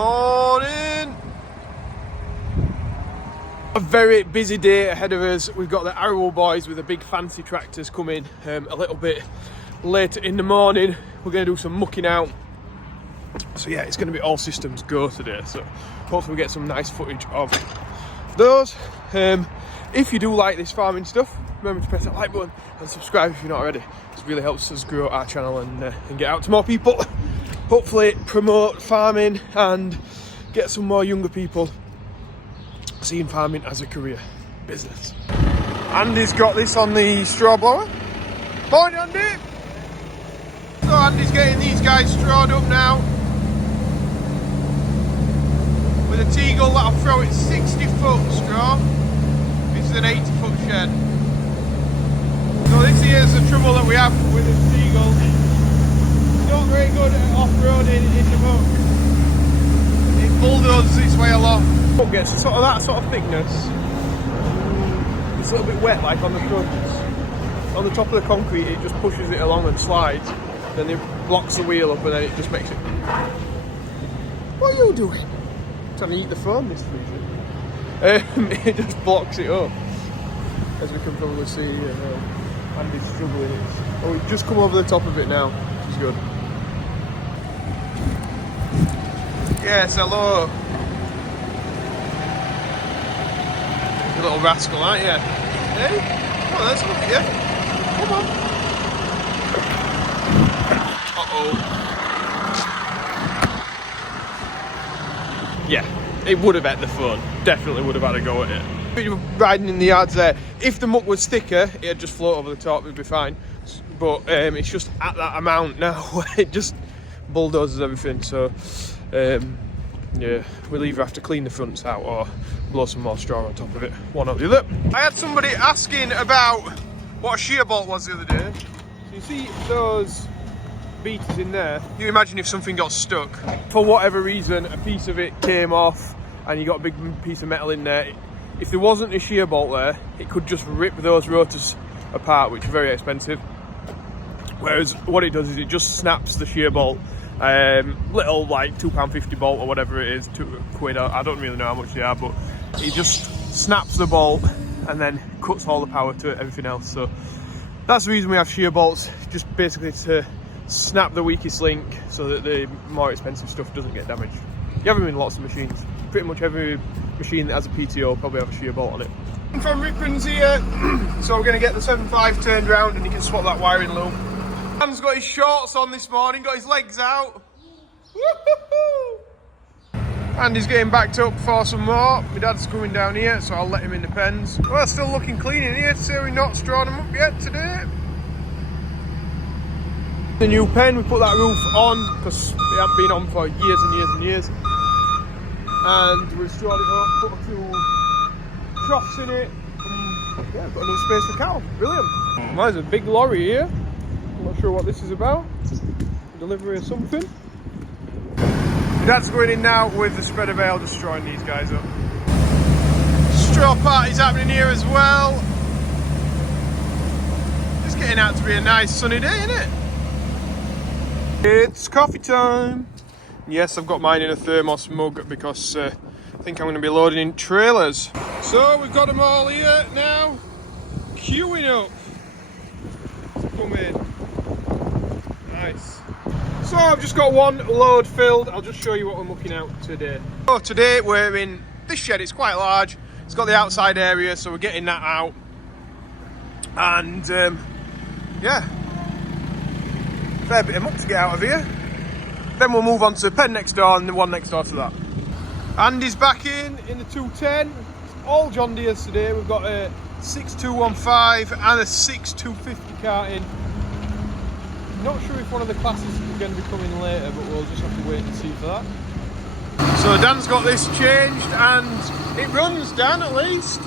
Morning! A very busy day ahead of us. We've got the arable boys with the big fancy tractors coming a little bit later in the morning. We're going to do some mucking out. So yeah, it's going to be all systems go today. So hopefully we get some nice footage of those. If you do like this farming stuff, remember to press that like button and subscribe if you're not already. It really helps us grow our channel and get out to more people. Hopefully promote farming and get some more younger people seeing farming as a career business. Andy's got this on the straw blower. Morning, Andy! So Andy's getting these guys strawed up now with a Teagle that'll throw it 60 foot straw. This is an 80 foot shed. So this here's the trouble that we have with the Teagle. It's not very good at off-roading in the muck. It bulldozes its way along. It gets sort of that sort of thickness. It's a little bit wet, like on the front. On the top of the concrete, it just pushes it along and slides. Then it blocks the wheel up, and then it just makes it. What are you doing? Trying to eat the phone, Mr. Music. It just blocks it up, as we can probably see. Andy's struggling. Oh, we've just come over the top of it now, which is good. Yes, hello. You little rascal, aren't you? Hey? Oh, let's look at you. Come on. Uh-oh. Yeah, it would have hit the phone. Definitely would have had a go at it. Riding in the yards there. If the muck was thicker, it'd just float over the top, it'd be fine. But it's just at that amount now where it just bulldozes everything. So, yeah, we'll either have to clean the fronts out or blow some more straw on top of it. One or the other. I had somebody asking about what a shear bolt was the other day. So you see those beaters in there? You imagine if something got stuck. For whatever reason, a piece of it came off and you got a big piece of metal in there. If there wasn't a shear bolt there, it could just rip those rotors apart, which are very expensive. Whereas what it does is it just snaps the shear bolt. Little like £2.50 bolt or whatever it is, £2. I don't really know how much they are, but it just snaps the bolt and then cuts all the power to everything else. So that's the reason we have shear bolts, just basically to snap the weakest link so that the more expensive stuff doesn't get damaged. You have them in lots of machines. Pretty much every machine that has a PTO will probably have a shear bolt on it. From Rickman's here, so we're going to get the 7.5 turned round and you can swap that wiring loop. Dan's got his shorts on this morning, got his legs out. Woo-hoo-hoo! And he's getting backed up for some more. My dad's coming down here, so I'll let him in the pens. Well, it's still looking clean in here to say we've not strawn them up yet today. The new pen, we put that roof on because it hadn't been on for years and years and years. And we've strawed it up, put a few troughs in it. Yeah, got enough space for cattle. Brilliant. Well, there's a big lorry here. I'm not sure what this is about. Delivery of something. Dad's going in now with the spreader bale, just strawing these guys up. Straw party's happening here as well. It's getting out to be a nice sunny day, isn't it? It's coffee time. Yes, I've got mine in a thermos mug because I think I'm going to be loading in trailers. So we've got them all here now, queuing up to come in. Nice. So I've just got one load filled. I'll just show you what we're mucking out today. So today we're in this shed. It's quite large. It's got the outside area, so we're getting that out. And yeah, fair bit of muck to get out of here. Then we'll move on to the pen next door and the one next door to that. Andy's back in the 210. It's all John Deere's today. We've got a 6215 and a 6250 cart in. Not sure if one of the classes is going to be coming later, but we'll just have to wait and see for that. So Dan's got this changed and it runs, Dan, at least.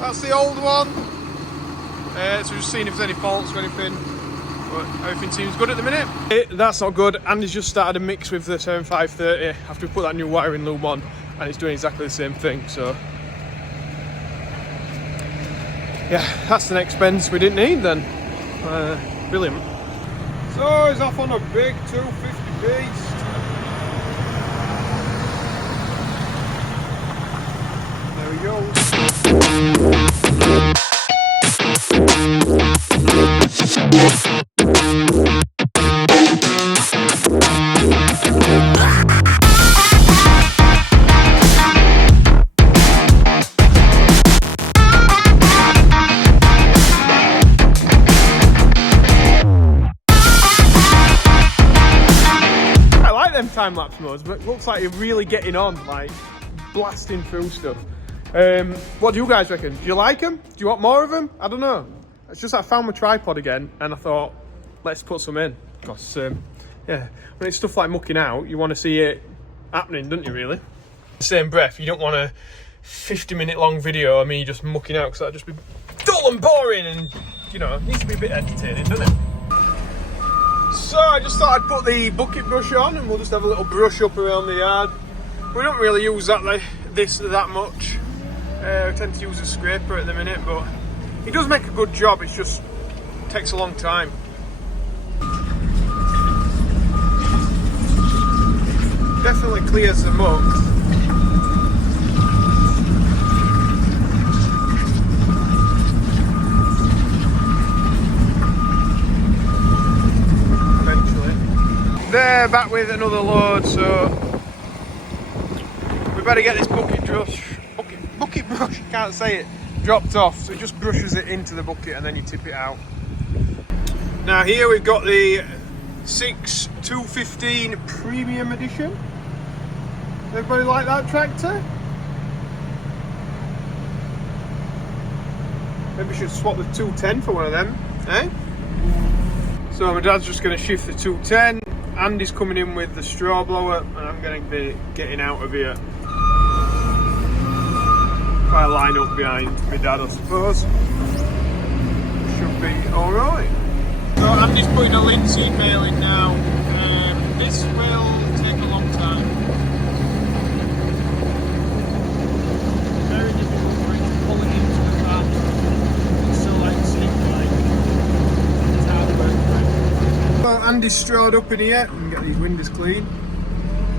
That's the old one. So we're just seeing if there's any faults or anything. But everything seems good at the minute. That's not good. Andy's just started a mix with the 7530 after we put that new wiring loom on, and it's doing exactly the same thing. So yeah, that's an expense we didn't need then. Brilliant. So he's off on a big 250 beast. time-lapse mode, but it looks like you're really getting on, like blasting through stuff. What do you guys reckon? Do you like them? Do you want more of them? I don't know. It's just I found my tripod again and I thought, let's put some in. Because, yeah, when it's stuff like mucking out, you want to see it happening, don't you, really? Same breath, you don't want a 50-minute long video of me just mucking out, because that'd just be dull and boring and, you know, it needs to be a bit entertaining, doesn't it? So I just thought I'd put the bucket brush on and we'll just have a little brush up around the yard. We don't really use that that much. I tend to use a scraper at the minute, but it does make a good job, it just takes a long time. Definitely clears the muck. Eventually. They're back with another load, so we better get this bucket brush, can't say it, dropped off. So it just brushes it into the bucket and then you tip it out. Now here we've got the 6215 Premium Edition. Everybody like that tractor? Maybe we should swap the 210 for one of them, eh? So my dad's just going to shift the 210. Andy's coming in with the straw blower and I'm going to be getting out of here. If I line up behind my dad, I suppose. Should be alright. So Andy's putting a linseed bale in now. This will take a long time. Very difficult for it to pull it into the car. It's still like stick like. It's hard work for it. Well, Andy's strawed up in here. We can get these windows clean.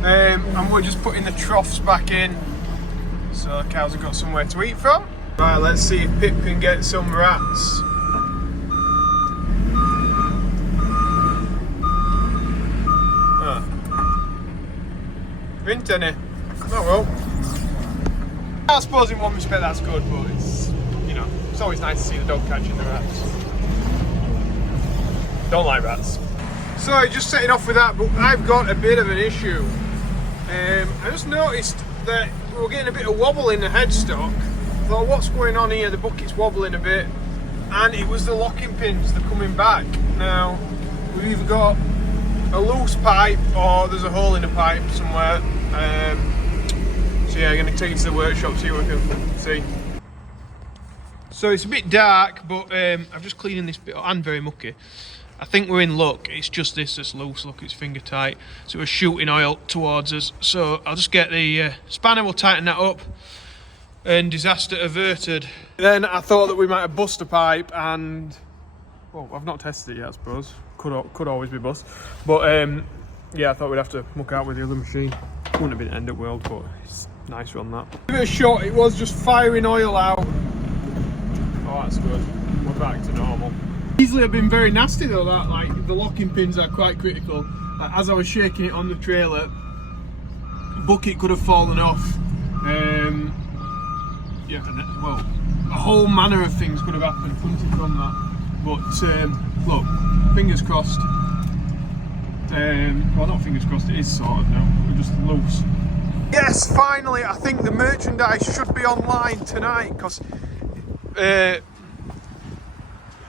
And we're just putting the troughs back in. So the cows have got somewhere to eat from. Right, let's see if Pip can get some rats. Vint any? Oh well. I suppose in one respect that's good, but it's, you know, it's always nice to see the dog catching the rats. Don't like rats. So just setting off with that, but I've got a bit of an issue. I just noticed that we were getting a bit of wobble in the headstock. I thought, what's going on here? The bucket's wobbling a bit, and it was the locking pins. They're coming back now. We've either got a loose pipe or there's a hole in the pipe somewhere. So yeah, I'm going to take it to the workshop, see what we can see. So it's a bit dark, but I'm just cleaning this bit and very mucky. I think we're in luck. It's just this that's loose. Look, it's finger tight. So we're shooting oil towards us. So I'll just get the spanner, we'll tighten that up, and disaster averted. Then I thought that we might have bust a pipe, and well, I've not tested it yet, I suppose. Could always be bust. But yeah, I thought we'd have to muck out with the other machine. Wouldn't have been end of world, but it's nice on that. Give it a shot. It was just firing oil out. Oh, that's good. We're back to normal. Easily have been very nasty though, that, like, the locking pins are quite critical. As I was shaking it on the trailer, bucket could have fallen off. Yeah, and, well, a whole manner of things could have happened from that. But look, fingers crossed. Well, not fingers crossed, it is sorted now. We're just loose. Yes, finally, I think the merchandise should be online tonight, because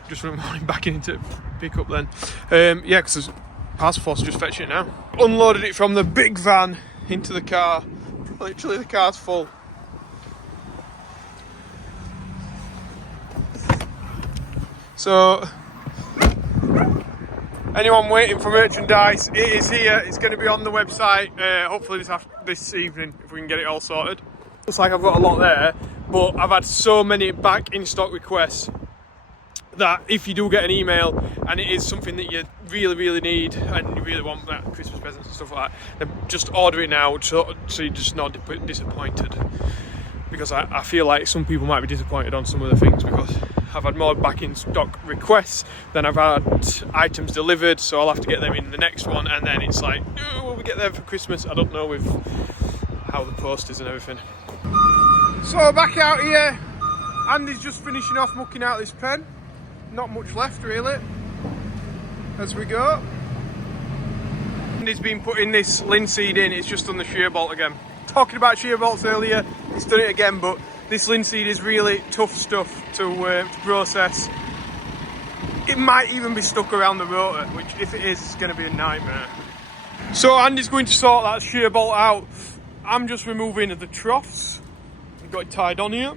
just running back into pick up then. Yeah, because Parcel Force just fetched it now. Unloaded it from the big van into the car. Literally, the car's full. So, anyone waiting for merchandise, it is here. It's going to be on the website. Hopefully this evening, if we can get it all sorted. Looks like I've got a lot there, but I've had so many back in stock requests that if you do get an email and it is something that you really need and you really want that Christmas presents and stuff like that, then just order it now so you're just not disappointed. Because I feel like some people might be disappointed on some of the things, because I've had more back in stock requests than I've had items delivered, so I'll have to get them in the next one, and then it's like, oh, will we get them for Christmas? I don't know with how the post is and everything. So back out here, Andy's just finishing off mucking out this pen. Not much left really, as we go. Andy's been putting this linseed in, it's just done the shear bolt again. Talking about shear bolts earlier, it's done it again, but this linseed is really tough stuff to process. It might even be stuck around the rotor, which if it is, it's going to be a nightmare. So Andy's going to sort that shear bolt out. I'm just removing the troughs. We've got it tied on here.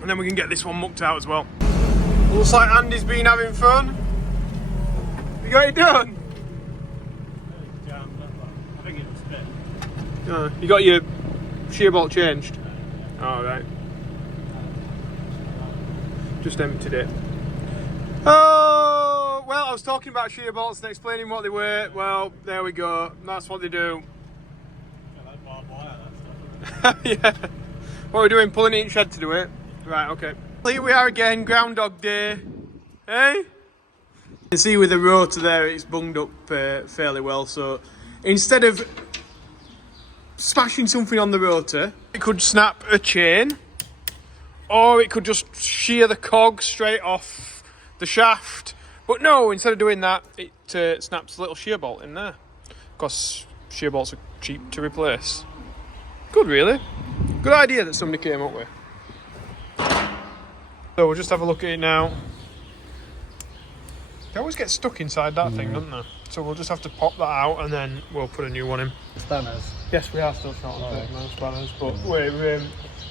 And then we can get this one mucked out as well. Looks like Andy's been having fun. You got it done? I think it was split. You got your shear bolt changed? Alright. Just emptied it. Oh, well, I was talking about shear bolts and explaining what they were. Well, there we go. That's what they do. Like barbed wire, that stuff. Yeah. What are we doing? Pulling it in shed to do it? Right, okay. Here we are again, Groundhog Day. Hey? You can see with the rotor there, it's bunged up fairly well. So instead of smashing something on the rotor, it could snap a chain, or it could just shear the cog straight off the shaft. But no, instead of doing that, it snaps a little shear bolt in there. Because shear bolts are cheap to replace. Good, really. Good idea that somebody came up with. So we'll just have a look at it now. They always get stuck inside that thing, don't they? So we'll just have to pop that out and then we'll put a new one in. Spanners. Yes, we are still short on spanners, but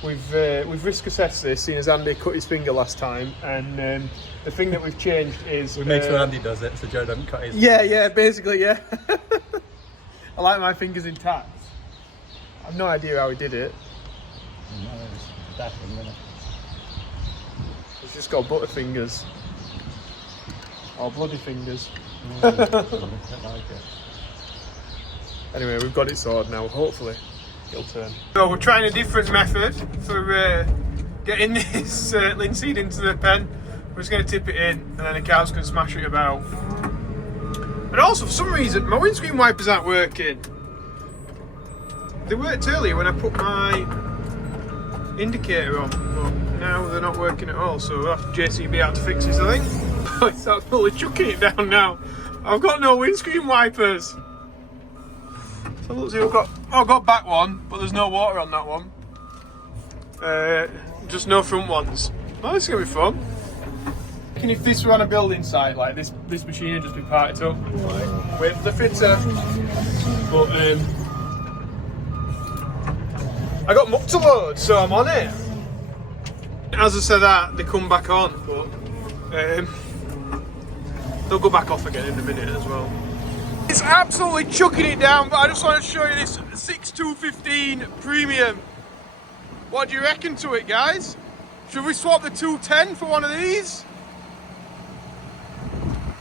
we've risk assessed this, seeing as Andy cut his finger last time, and the thing that we've changed is... We made sure Andy does it, so Joe doesn't cut his... Yeah, basically, yeah. I like my fingers intact. I've no idea how he did it. No, it's baffling, isn't it? He's just got butter fingers. Or bloody fingers. I don't like it. Anyway, we've got it sorted now, hopefully it'll turn. So we're trying a different method for getting this linseed into the pen. We're just going to tip it in and then the cows can smash it about. And also, for some reason, my windscreen wipers aren't working. They worked earlier when I put my indicator on, but now they're not working at all, so we'll have JCB out to fix this, I think. It's absolutely chucking it down now. I've got no windscreen wipers. So let's see, I've got back one, but there's no water on that one. Just no front ones. Oh, this is going to be fun. And if this were on a building site, like this machine would just be parted up with the fitter. But I got muck to load, so I'm on it. As I said that, they come back on, but they'll go back off again in a minute as well. It's absolutely chucking it down, but I just want to show you this 6215 Premium. What do you reckon to it, guys? Should we swap the 210 for one of these?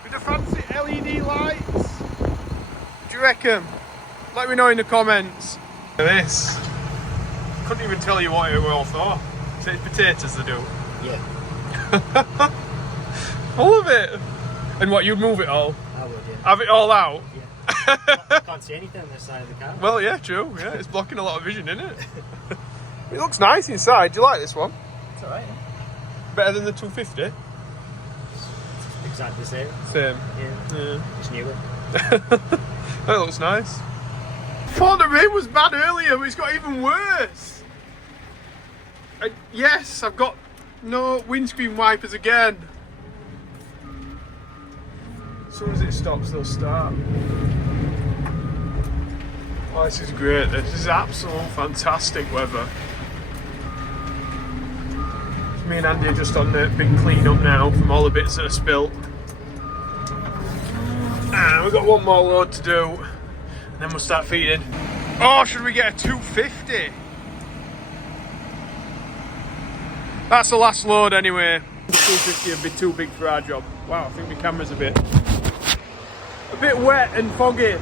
With the fancy LED lights? What do you reckon? Let me know in the comments. Look at this. Couldn't even tell you what it were all for. It's potatoes they do. Yeah. All of it. And what, you'd move it all? I would, yeah. Have it all out? Yeah. I can't see anything on this side of the car. Well, yeah, true. Yeah, it's blocking a lot of vision, isn't it? It looks nice inside. Do you like this one? It's alright, yeah. Better than the 250? Exactly the same. Same. Yeah. It's newer. That looks nice. Thought the rain was bad earlier, but it's got even worse. Yes, I've got no windscreen wipers again. As soon as it stops, they'll start. Oh, this is great. This is absolute fantastic weather. So me and Andy are just on the big clean up now from all the bits that are spilt. And we've got one more load to do, and then we'll start feeding. Oh, should we get a 250? That's the last load anyway. The 250 would be too big for our job. Wow, I think my camera's a bit wet and foggy,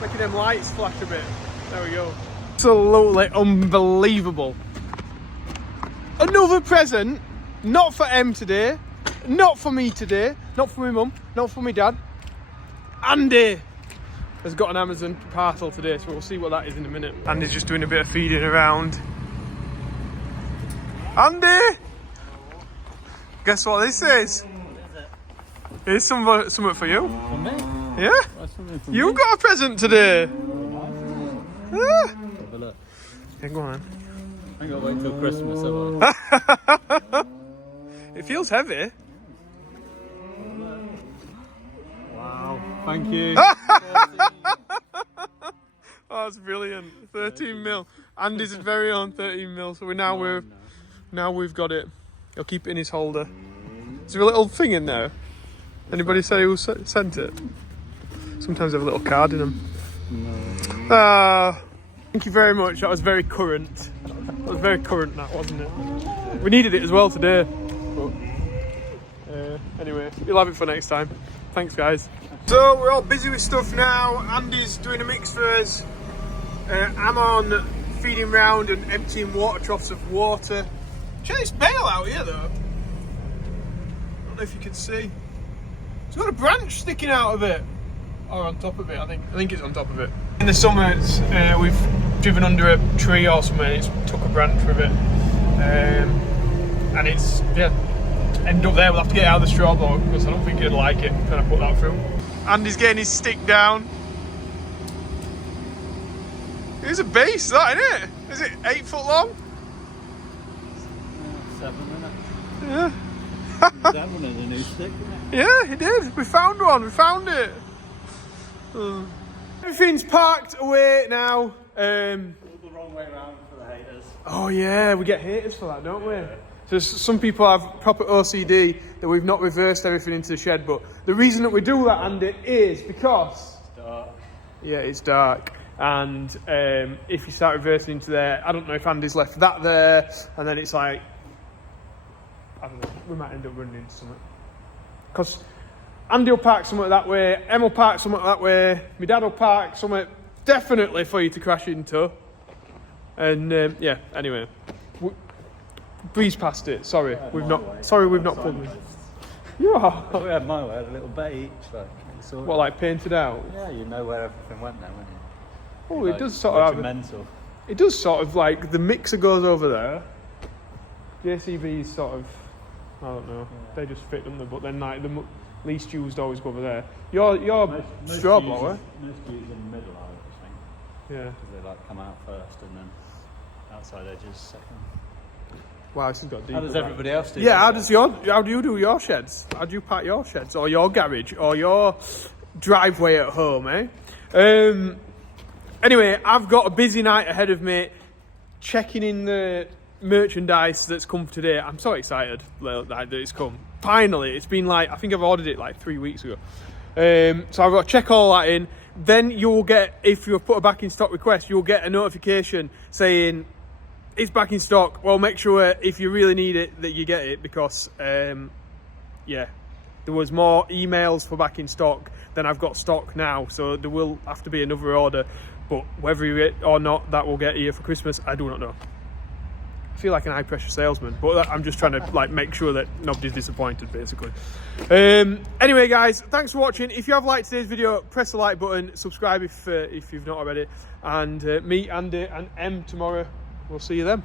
making them lights flash a bit. There we go. Absolutely unbelievable. Another present, not for Em today, not for me today, not for my mum, not for my dad. Andy has got an Amazon parcel today, so we'll see what that is in a minute. Andy's just doing a bit of feeding around. Andy! Guess what this is? Here's something for you. For me? Yeah? That's something for You me. got a present today. Yeah. Have a look. Yeah, go on. I ain't got to wait till Christmas, have I? It feels heavy. Wow. Thank you. Oh, that's brilliant. 13 mil. Andy's very own 13 mil. So now we've got it. He'll keep it in his holder. Is there a little thing in there? Anybody say who sent it? Sometimes they have a little card in them. No. Thank you very much. That was very current. That was very current, that, wasn't it? We needed it as well today. But, anyway, you'll have it for next time. Thanks, guys. So we're all busy with stuff now. Andy's doing a mix for us. I'm on feeding round and emptying water troughs of water. Check this bale out here, though. I don't know if you can see. It's got a branch sticking out of it. Or on top of it, I think it's on top of it. In the summer, we've driven under a tree or something, and it's took a branch with it. And it's, yeah, end up there. We'll have to get it out of the straw though, because I don't think he'd like it trying to put that through. Andy's getting his stick down. It's a base, that, isn't it? Is it 8 foot long? 7 minutes. Yeah. That one is a new stick, isn't it? Yeah, he did. We found one. We found it. Everything's parked away now. All the wrong way around for the haters. Oh yeah, we get haters for that, don't we? So some people have proper OCD that we've not reversed everything into the shed, but the reason that we do that, Andy, is because It's dark. yeah, it's dark, and if you start reversing into there, I don't know if Andy's left that there, and then it's like, I don't know, we might end up running into something. Because Andy will park somewhere that way, Em will park somewhere that way, my dad will park somewhere definitely for you to crash into. And yeah, anyway, breeze past it. Sorry, we've not. Sorry, we've not pulled it. You are. We had my way, had a little bay each. Like, What, like painted out? Yeah, you know where everything went now, wouldn't you? Oh, Like, it does sort of. mental. It does sort of like the mixer goes over there. JCB's sort of. I don't know. Yeah. They just fit them, but then like the least used always go over there. Your straw blower. Most used in the middle, I would think. Yeah. Because they like come out first and then outside edges second. Wow, this has got deep. How does everybody else do? Yeah, this? how do you do your sheds? How do you pack your sheds or your garage or your driveway at home, eh? Anyway, I've got a busy night ahead of me checking in the merchandise that's come today. I'm so excited that it's come. Finally, it's been like, I think I've ordered it like 3 weeks ago. So I've got to check all that in. Then you'll get, if you put a back in stock request, you'll get a notification saying it's back in stock. Well, make sure if you really need it that you get it, because yeah, there was more emails for back in stock than I've got stock now, so there will have to be another order. But whether you get or not, that will get here for Christmas, I do not know. I feel like an high pressure salesman, but I'm just trying to like make sure that nobody's disappointed, basically. Anyway, guys, thanks for watching. If you have liked today's video, press the like button, subscribe if you've not already, and meet Andy and Em tomorrow. We'll see you then.